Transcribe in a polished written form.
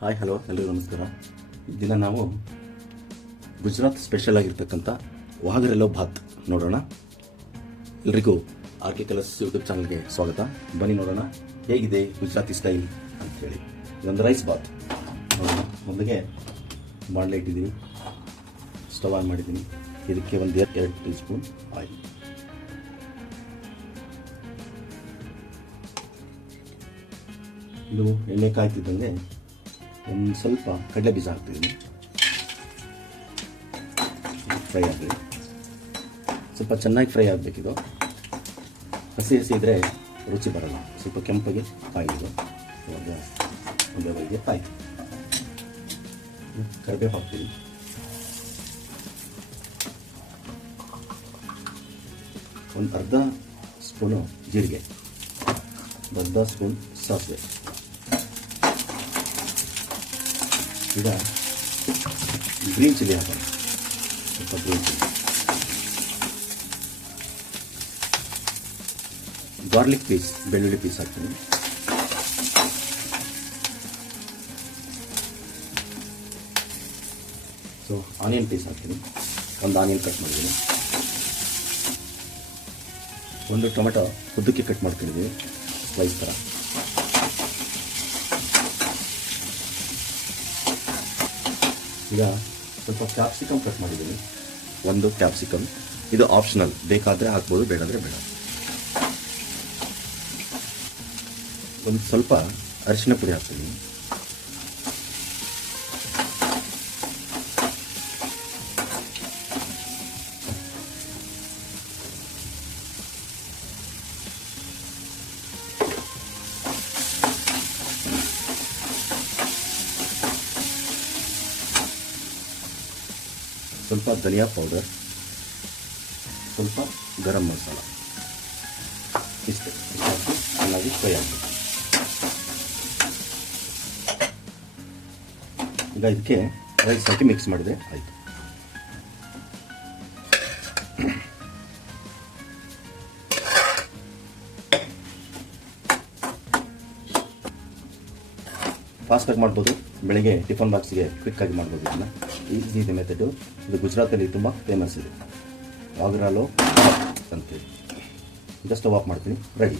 Hi hello ಎಲ್ಲರಿಗೂ ನಮಸ್ಕಾರ. ದಿನ ನಾವು ಗುಜರಾತ್ ಸ್ಪೆಷಲ್ ಆಗಿರ್ತಕ್ಕಂಥ ವಾಗರೆಲೋ ಭಾತ್ ನೋಡೋಣ. ಎಲ್ರಿಗೂ ಆರ್ ಕೆ ಕಲರ್ಸ್ ಯೂಟ್ಯೂಬ್ ಚಾನಲ್ಗೆ ಸ್ವಾಗತ. ಬನ್ನಿ ನೋಡೋಣ ಹೇಗಿದೆ ಗುಜರಾತಿ ಸ್ಟೈಲ್ ಅಂಥೇಳಿ. ಇದೊಂದು ರೈಸ್ ಬಾತ್ ನೋಡೋಣ. ಮೊದಲಿಗೆ ಬಾಣಲೆ ಇಟ್ಟಿದ್ದೀನಿ, ಸ್ಟವ್ ಆನ್ ಮಾಡಿದ್ದೀನಿ. ಇದಕ್ಕೆ ಒಂದು 2 ಟೀ ಸ್ಪೂನ್ ಆಯಿಲ್, ಇದು ಎಣ್ಣೆ ಕಾಯ್ತಿದ್ದಂಗೆ ಒಂದು ಸ್ವಲ್ಪ ಕಡಲೆ ಬೀಜ ಹಾಕ್ತಿದ್ದೀನಿ. ಫ್ರೈ ಆಗಲಿ, ಸ್ವಲ್ಪ ಚೆನ್ನಾಗಿ ಫ್ರೈ ಆಗಬೇಕಿದು. ಹಸಿ ಇದ್ದರೆ ರುಚಿ ಬರಲ್ಲ. ಸ್ವಲ್ಪ ಕೆಂಪಗೆ ಕಾಯಿದು ಇವಾಗ ಒಂದೇ ಬೈಗೆ ಕಾಯಿ. ಕರಿಬೇವು ಹಾಕ್ತೀನಿ, ಒಂದು ಅರ್ಧ ಸ್ಪೂನು ಜೀರಿಗೆ, ಅರ್ಧ ಸ್ಪೂನ್ ಸಾಸಿವೆ. ಈಗ ಗ್ರೀನ್ ಚಿಲ್ಲಿ ಹಾಕೋಣ, ಸ್ವಲ್ಪ ಗ್ರೀನ್ ಚಿಲ್ಲಿ. ಗಾರ್ಲಿಕ್ ಪೀಸ್, ಬೆಳ್ಳುಳ್ಳಿ ಪೀಸ್ ಹಾಕ್ತೀನಿ. ಸೊ ಆನಿಯನ್ ಪೀಸ್ ಹಾಕ್ತೀನಿ, ಒಂದು ಆನಿಯನ್ ಕಟ್ ಮಾಡಿದ್ದೀನಿ. ಒಂದು ಟೊಮೆಟೊ ಉದ್ದಕ್ಕೆ ಕಟ್ ಮಾಡ್ಕೊಂಡಿದ್ದೀವಿ ಸ್ಲೈಸ್ ಥರ. ಈಗ ಸ್ವಲ್ಪ ಕ್ಯಾಪ್ಸಿಕಮ್ ಕಟ್ ಮಾಡಿದ್ದೀನಿ, ಒಂದು ಕ್ಯಾಪ್ಸಿಕಮ್. ಇದು ಆಪ್ಷನಲ್, ಬೇಕಾದರೆ ಹಾಕ್ಬೋದು, ಬೇಡಾದರೆ ಬೇಡ. ಒಂದು ಸ್ವಲ್ಪ ಅರಿಶಿನ ಪುಡಿ ಹಾಕ್ತೀನಿ. ಸ್ವಲ್ಪ ಧನಿಯಾ ಪೌಡರ್, ಸ್ವಲ್ಪ ಗರಂ ಮಸಾಲ, ಇಷ್ಟು ಹಾಕಿ ಚೆನ್ನಾಗಿ ಫ್ರೈ ಆಗಬೇಕು. ಈಗ ಇದಕ್ಕೆ ರೈಸ್ ಹಾಕಿ ಮಿಕ್ಸ್ ಮಾಡಿದ್ರೆ ಆಯಿತು. ಫಾಸ್ಟಾಗಿ ಮಾಡ್ಬೋದು, ಬೆಳಿಗ್ಗೆ ಟಿಫನ್ ಬಾಕ್ಸ್ಗೆ ಕ್ವಿಕ್ಕಾಗಿ ಮಾಡ್ಬೋದು. ಇದನ್ನು ಈಸಿ ಇದೆ ಮೆಥಡು. ಇದು ಗುಜರಾತಲ್ಲಿ ತುಂಬ ಫೇಮಸ್ ಇದೆ, ವಾಗರೆಲೋ ಅಂತೇಳಿ. ಈಗ ಸ್ಟವ್ ಆಫ್ ಮಾಡ್ತೀನಿ, ರೆಡಿ.